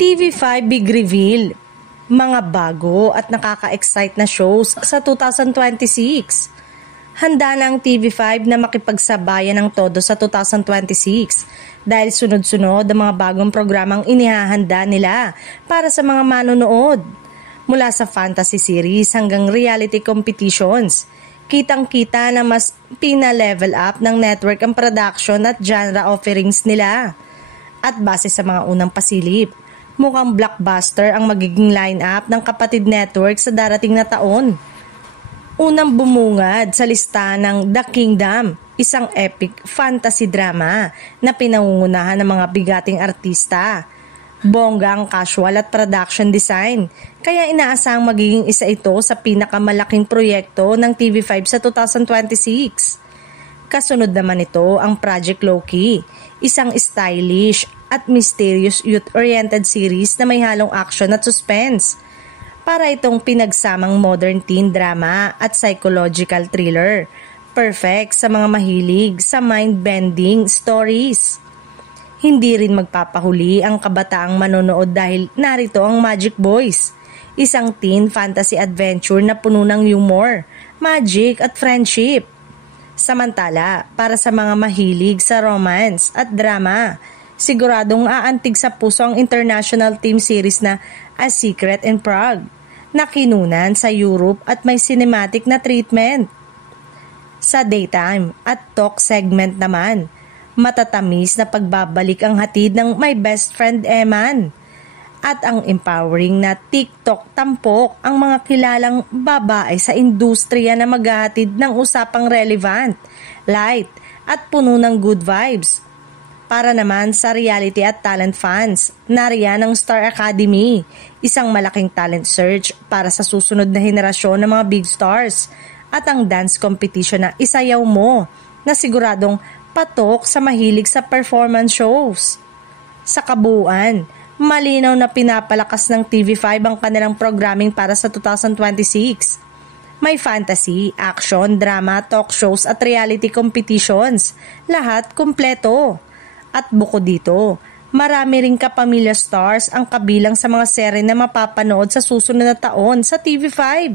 TV5 Big Reveal, mga bago at nakaka-excite na shows sa 2026. Handa na ang TV5 na makipagsabayan ng todo sa 2026 dahil sunod-sunod ang mga bagong programang inihahanda nila para sa mga manonood. Mula sa fantasy series hanggang reality competitions, kitang-kita na mas pina-level up ng network ang production at genre offerings nila. At base sa mga unang pasilip, mukhang blockbuster ang magiging line-up ng kapatid network sa darating na taon. Unang bumungad sa lista ng The Kingdom, isang epic fantasy drama na pinangungunahan ng mga bigating artista. Bongga ang casual at production design, kaya inaasahang magiging isa ito sa pinakamalaking proyekto ng TV5 sa 2026. Kasunod naman ito ang Project Loki, isang stylish at mysterious youth-oriented series na may halong action at suspense. Para itong pinagsamang modern teen drama at psychological thriller, perfect sa mga mahilig sa mind-bending stories. Hindi rin magpapahuli ang kabataang manonood dahil narito ang Magic Boys, isang teen fantasy adventure na puno ng humor, magic at friendship. Samantala, para sa mga mahilig sa romance at drama, siguradong aantig sa puso ang international team series na A Secret in Prague, na kinunan sa Europe at may cinematic na treatment. Sa daytime at talk segment naman, matatamis na pagbabalik ang hatid ng My Best Friend Eman at ang empowering na TikTok tampok ang mga kilalang babae sa industriya na maghahatid ng usapang relevant, light at puno ng good vibes. Para naman sa reality at talent fans, nariyan ang Star Academy, isang malaking talent search para sa susunod na henerasyon ng mga big stars, at ang dance competition na Isayaw Mo, na siguradong patok sa mahilig sa performance shows. Sa kabuuan, malinaw na pinapalakas ng TV5 ang kanilang programming para sa 2026. May fantasy, action, drama, talk shows at reality competitions, lahat kumpleto. At bukod dito, marami ring kapamilya stars ang kabilang sa mga serye na mapapanood sa susunod na taon sa TV5.